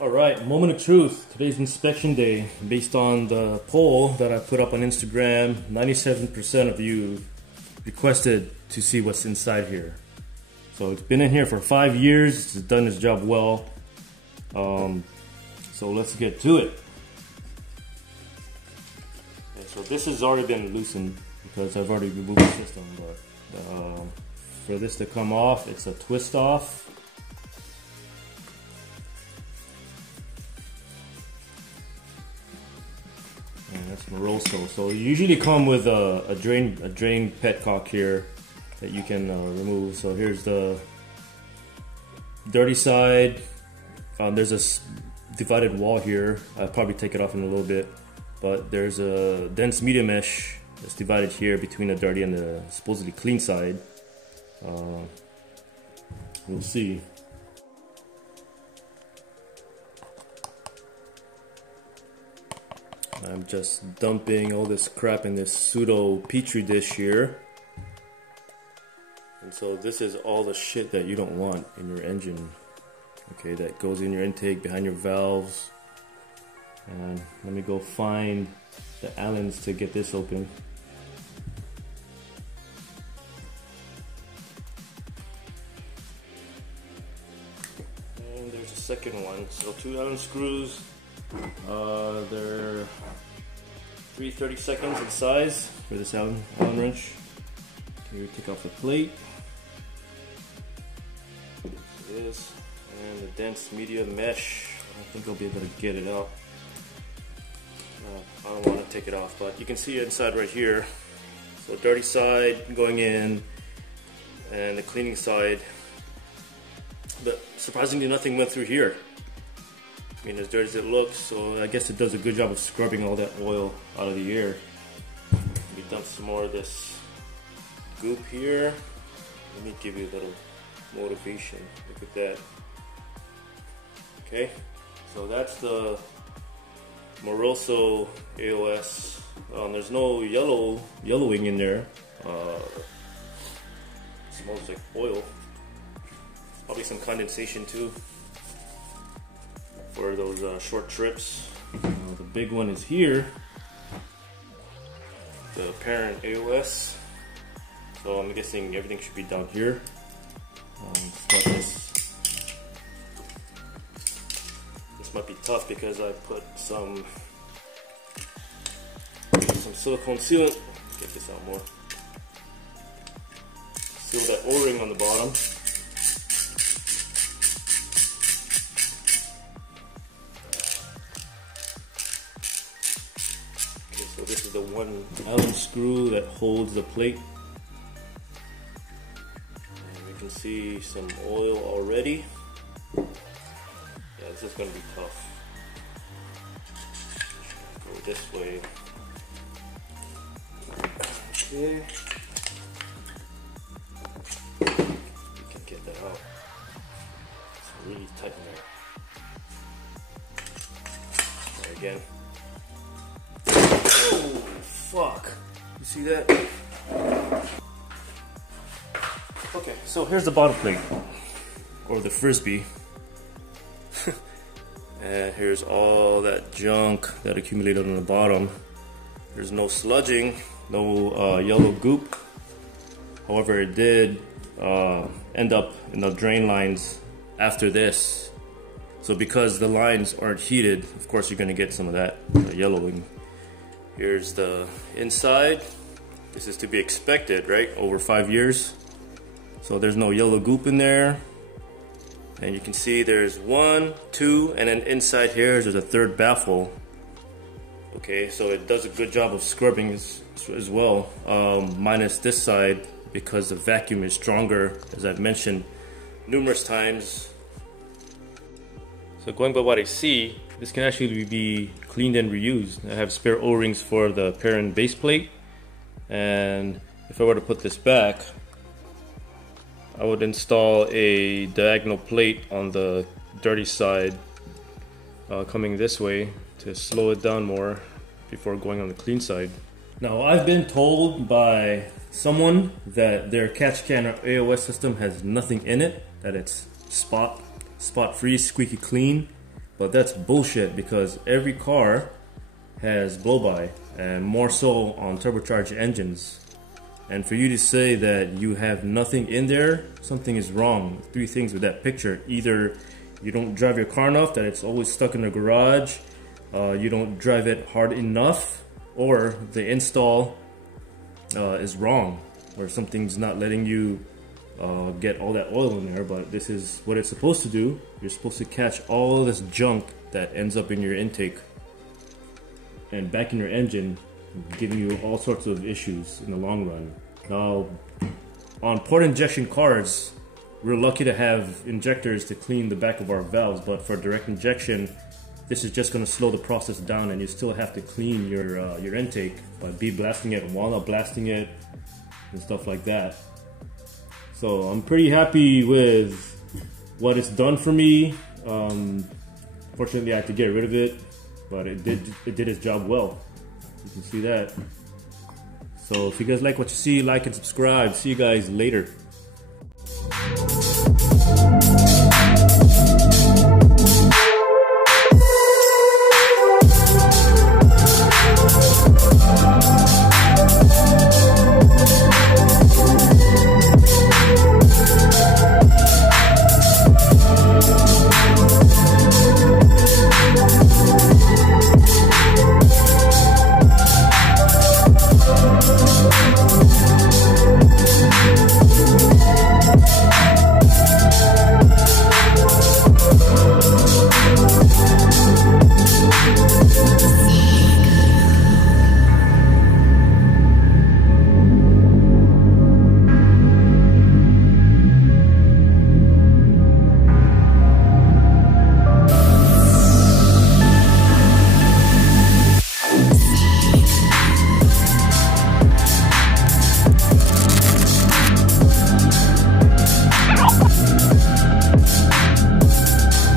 Alright, moment of truth. Today's inspection day. Based on the poll that I put up on Instagram, 97% of you requested to see what's inside here. So it's been in here for 5 years. It's done its job well. So let's get to it. Okay, so this has already been loosened because I've already removed the system. But for this to come off, it's a twist off. That's Moroso. So you usually come with a drain petcock here that you can remove. So here's the dirty side. There's a divided wall here. I'll probably take it off in a little bit, but there's a dense media mesh that's divided here between the dirty and the supposedly clean side. We'll see. I'm just dumping all this crap in this pseudo petri dish here. And so this is all the shit that you don't want in your engine. Okay, that goes in your intake, behind your valves. And let me go find the Allens to get this open. And there's a second one. So 2 Allen screws. They're 3/32 in size for this Allen wrench. Okay, we take off the plate. This and the dense media mesh. I don't think I'll be able to get it out. I don't want to take it off, but you can see it inside right here. So dirty side going in, and the cleaning side. But surprisingly, nothing went through here. I mean, as dirty as it looks, so I guess it does a good job of scrubbing all that oil out of the air. We dump some more of this goop here. Let me give you a little motivation. Look at that. Okay, so that's the Moroso AOS. There's no yellowing in there. It smells like oil. Probably some condensation too for those short trips. The big one is here, the Perrin AOS. So I'm guessing everything should be down here. This might be tough because I put some silicone sealant. Get this out more. Seal that O-ring on the bottom. So this is the 1 Allen screw that holds the plate. And you can see some oil already. Yeah, this is going to be tough. Go this way. Okay. You can get that out. It's really tight in there. Try again. Oh, fuck. You see that? Okay, so here's the bottom plate, or the frisbee. And here's all that junk that accumulated on the bottom. There's no sludging, no yellow goop. However, it did end up in the drain lines after this. So because the lines aren't heated, of course you're going to get some of that yellowing. Here's the inside. This is to be expected, right? Over 5 years. So there's no yellow goop in there. And you can see there's 1, 2, and then inside here there's a 3rd baffle. Okay, so it does a good job of scrubbing as well. Minus this side because the vacuum is stronger, as I've mentioned numerous times. So going by what I see, this can actually be cleaned and reused. I have spare O-rings for the Perrin base plate, and if I were to put this back, I would install a diagonal plate on the dirty side coming this way to slow it down more before going on the clean side. Now, I've been told by someone that their catch can or AOS system has nothing in it, that it's spot free, squeaky clean. but that's bullshit because every car has blow-by, and more so on turbocharged engines. And for you to say that you have nothing in there, something is wrong. Three things with that picture: either you don't drive your car enough, that it's always stuck in the garage, you don't drive it hard enough, or the install is wrong, or something's not letting you get all that oil in there. But this is what it's supposed to do. You're supposed to catch all this junk that ends up in your intake and back in your engine, giving you all sorts of issues in the long run. Now, on port injection cars, we're lucky to have injectors to clean the back of our valves, but for direct injection, this is just going to slow the process down, and you still have to clean your intake by blasting it, walnut blasting it, and stuff like that. So I'm pretty happy with what it's done for me. Fortunately, I had to get rid of it, but it did its job well. You can see that. So if you guys like what you see, like and subscribe. See you guys later.